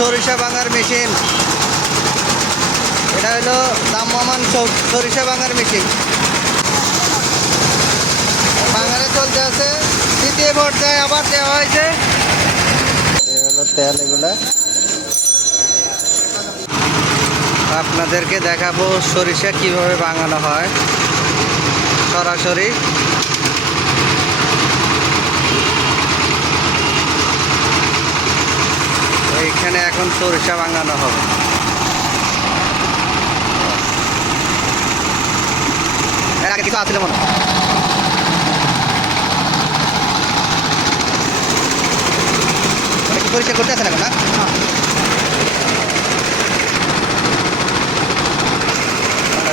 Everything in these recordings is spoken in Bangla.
সরিষা ভাঙার মেশিন। এটা হলো দামমান সরিষা ভাঙার মেশিন। বাঙালি চলতে আছে দ্বিতীয় পর্যায়ে আবার দেওয়া হয়েছে। তেল এগুলা। আপনাদেরকে দেখাবো সরিষা কীভাবে বাঙানো হয়। সরাসরি। এইখানে এখন সরিষা বাঙানো হবে। এর আগে কিছু আছিল মনে। পরিষ্কার করতে আছে না এখন,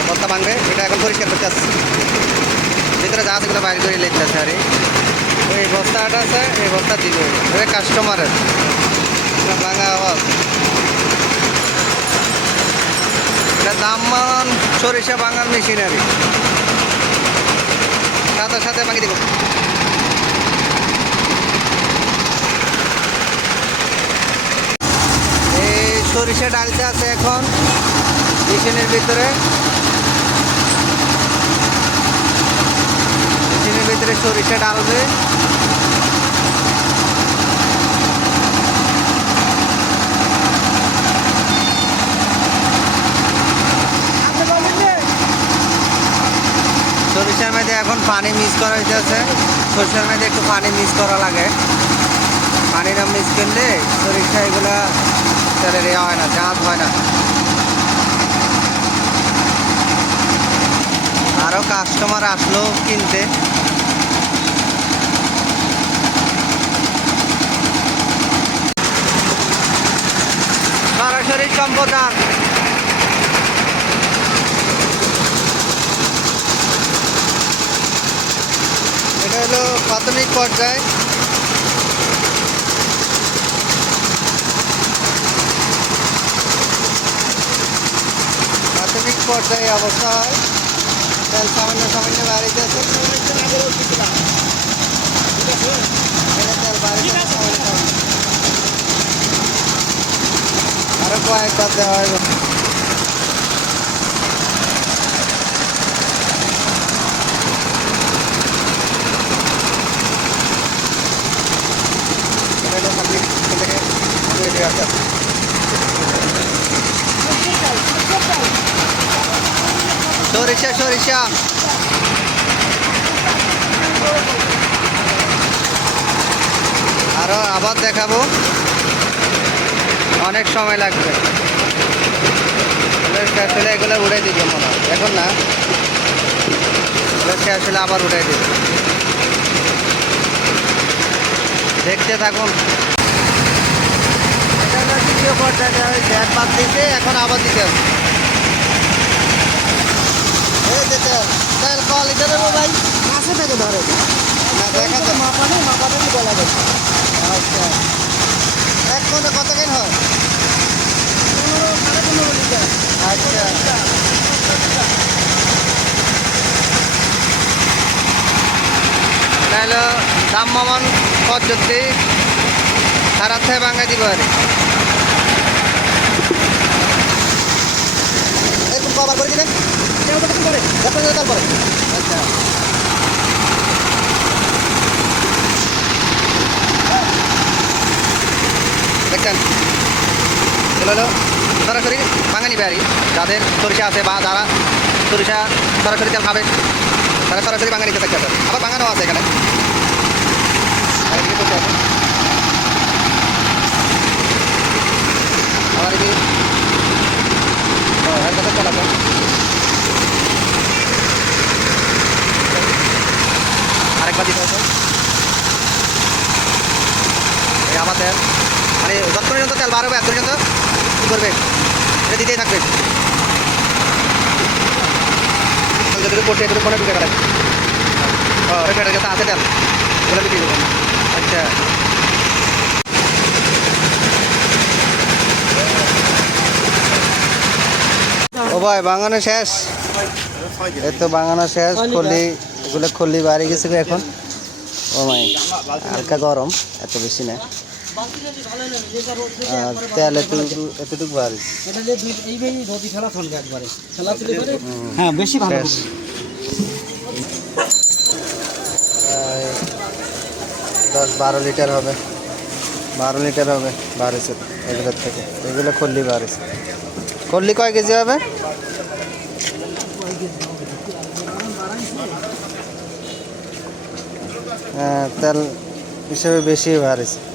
বস্তা ভাঙবে এটা এখন পরিষ্কার করতে আসছে। ভিতরে যা আছে বাইরে করে লেখতে আছে আর। এই বস্তাটা আছে এই বস্তা দিবে। এটা কাস্টমারের ভাঙা আওয়াজ এটা দামমান সরিষা ভাঙার মেশিনারি সাথে সাথে ভাঙি দিব এই সরিষা ডালতে আছে এখন মেশিনের ভিতরে মেশিনের ভিতরে সরিষা ডালবে সরিষার মধ্যে এখন পানি মিক্স করা হইতেছে। সরিষার মধ্যে একটু পানি মিস করা লাগে। পানিটা মিক্স করলে সরিষা এগুলা তাহলে রেওয়া হয় না জাহাজ হয় না। আরও কাস্টমার আসলো কিনতে। সরাসরি সম্প্রদান এটা হলো প্রাথমিক পর্যায়ে। প্রাথমিক পর্যায়ে অবস্থা হয়। তেল সামান্য সামান্য বাড়িতে আছে। আরও কয়েকবার দেওয়া হয় এটা হলো সামনে এখান থেকে তুলে দেওয়া আছে। সরিষা সরিষা আরও আবার দেখাবো। অনেক সময় লাগবে। শেষ এগুলো উড়ে দিবে মনে হয়। এখন না। এগুলো আসলে আবার উড়ে দিবে। দেখতে থাকুন। দিতে এখন আবার দিতে হবে। এই যে তেল ক লিটার দেবো ভাই। কাছে থেকে ধরে। না দেখা যাবে মাপানে মাপানে বলা গেছে। আচ্ছা। এক কোণে কত কেন হয়? পনেরো সাড়ে পনেরো লিটার আচ্ছা। এটা হলো দাম মামন পদ্ধতি সারা থেকে ভাঙা দিব আর এরকম কবার করে দিবেন দেখছেন এগুলো হলো সরাসরি ভাঙা নিবে। যাদের সরিষা আছে বা যারা সরিষা সরাসরি তেল খাবে তারা সরাসরি ভাঙা নিতে থাকতে আবার ভাঙানো আছে এখানে। আবার এদিকে ও, এর কথা চলা যায়। দিতে এই তেল মানে যত পর্যন্ত তেল বার হবে এত পর্যন্ত কী করবে? এটা দিতেই থাকবে। করছে ঢুকে ও রেফ্রিজারের কাছে আছে তেল ওগুলো বিক্রি করবেন আচ্ছা। ও ভাই বাঙানো শেষ। এই তো বাঙানো শেষ খলি এগুলো খলি বাড়ি গেছে এখন। ও মাই হালকা গরম এত বেশি না। তেল এতটুকু হ্যাঁ বেশি ভালো দশ বারো লিটার হবে। বারো লিটার হবে বাড়িছে এগুলোর থেকে। এগুলো খল্লি বাড়িছে। খল্লি কয় কেজি হবে? তেল হিসেবে বেশি বাড়িছে